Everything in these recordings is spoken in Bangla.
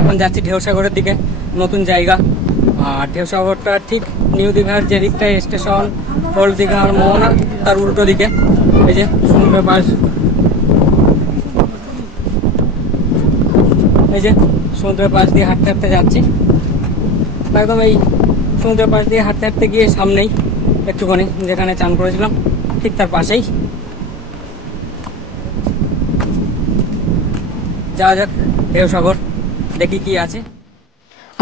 এখন যাচ্ছি ঢেউসাগরের দিকে, নতুন জায়গা। আর ঢেউসাগরটা ঠিক নিউ দীঘার যে দিকটায় স্টেশন, ওল্ড দীঘার মোহনা, তার উল্টো দিকে। এই যে সমুদ্রের পাশ, এই যে সমুদ্রের পাশ দিয়ে হাঁটতে হাঁটতে যাচ্ছি। একদম এই সমুদ্রের পাশ দিয়ে হাঁটতে হাঁটতে গিয়ে সামনেই একটুখানি যেখানে চান করেছিলাম ঠিক তার পাশেই। যাওয়া যাক ঢেউসাগর, দেখি কি আছে।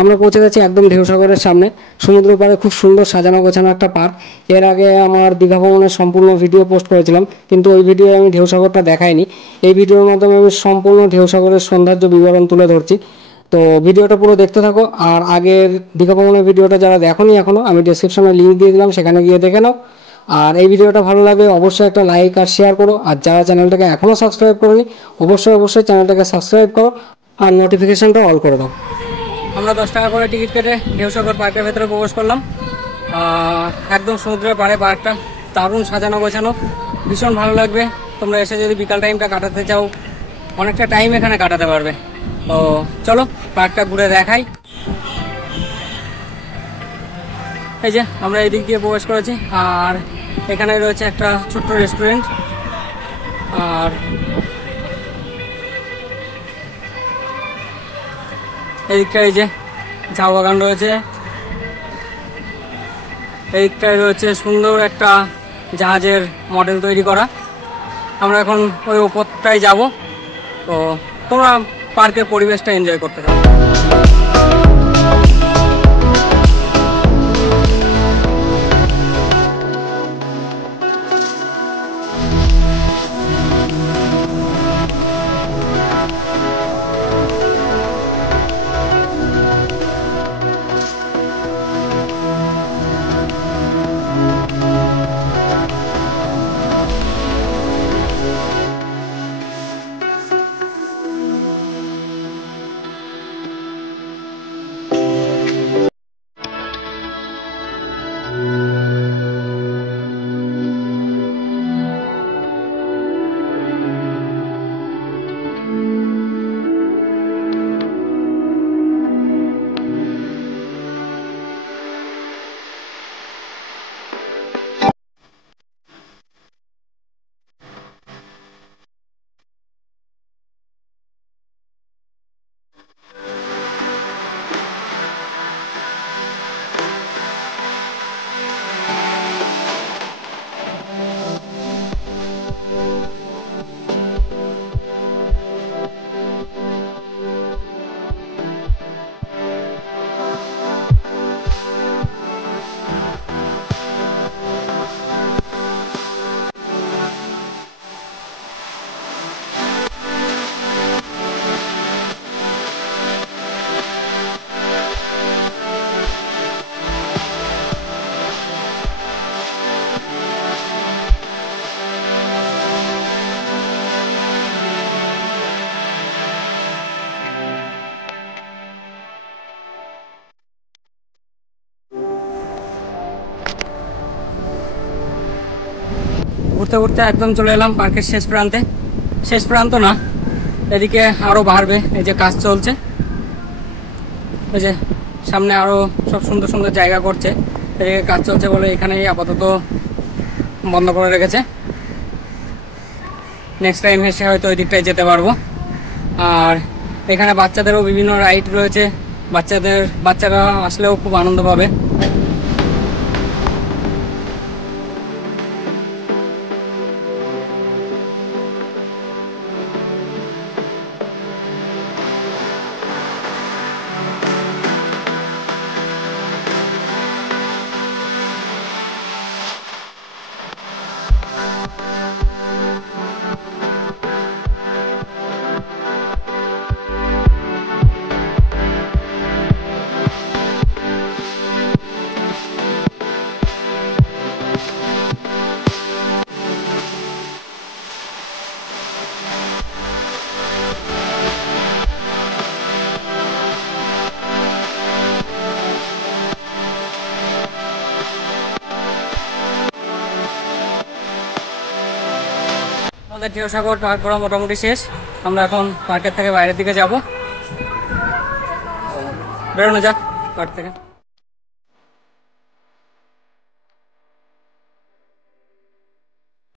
আমরা পৌঁছে গেছি একদম ঢেউসাগরের সামনে। সমুদ্র পাড়ে খুব সুন্দর সাজানো গোছানো একটা পার্ক। এর আগে আমার দীঘা ভ্রমণের সম্পূর্ণ ভিডিও পোস্ট করেছিলাম, কিন্তু ওই ভিডিও আমি ঢেউসাগরটা দেখাইনি। এই ভিডিওর মাধ্যমে আমি সম্পূর্ণ ঢেউসাগরের সৌন্দর্য বিবরণ তুলে ধরছি। তো ভিডিওটা পুরো দেখতে থাকো। আর আগের দীঘা ভ্রমণের ভিডিওটা যারা দেখোনি এখনও, আমি ডেসক্রিপশনে লিঙ্ক দিয়ে দিলাম, সেখানে গিয়ে দেখে নাও। আর এই ভিডিওটা ভালো লাগলে অবশ্যই একটা লাইক আর শেয়ার করো। আর যারা চ্যানেলটাকে এখনও সাবস্ক্রাইব করোনি, অবশ্যই চ্যানেলটাকে সাবস্ক্রাইব করো আর নোটিফিকেশনটা অল করে দাও। আমরা 10 টাকা করে টিকিট কেটে ঢেউসাগর পার্কের ভেতরে প্রবেশ করলাম। একদম সমুদ্রের পাড়ে পার্কটা, দারুণ সাজানো গোছানো, ভীষণ ভালো লাগবে। তোমরা এসে যদি বিকাল টাইমটা কাটাতে চাও, অনেকটা টাইম এখানে কাটাতে পারবে। তো চলো পার্কটা ঘুরে দেখাই। এই যে আমরা এই দিক দিয়ে প্রবেশ করেছি। আর এখানে রয়েছে একটা ছোট্ট রেস্টুরেন্ট। আর এদিকটা এই যে চা বাগান রয়েছে। এদিকটায় রয়েছে সুন্দর একটা জাহাজের মডেল তৈরি করা। আমরা এখন ওই ওপরটায় যাব। তো তোমরা পার্কের পরিবেশটা এনজয় করতে থাকো। ঘুরতে ঘুরতে একদম চলে এলাম পার্কের শেষ প্রান্তে। শেষ প্রান্ত না, এদিকে আরও বাড়বে। এই যে কাজ চলছে, এই যে সামনে আরও সব সুন্দর সুন্দর জায়গা করছে। এদিকে কাজ চলছে বলে এখানেই আপাতত বন্ধ করে রেখেছে। নেক্সট টাইম এসে হয়তো ওই দিকটায় যেতে পারবো। আর এখানে বাচ্চাদেরও বিভিন্ন রাইড রয়েছে, বাচ্চারা আসলেও খুব আনন্দ পাবে। আমাদের ঢেউসাগর পার্ক করা মোটামুটি শেষ। আমরা এখন পার্কের থেকে বাইরের দিকে যাব, বেরোনো যাক পার্ক থেকে।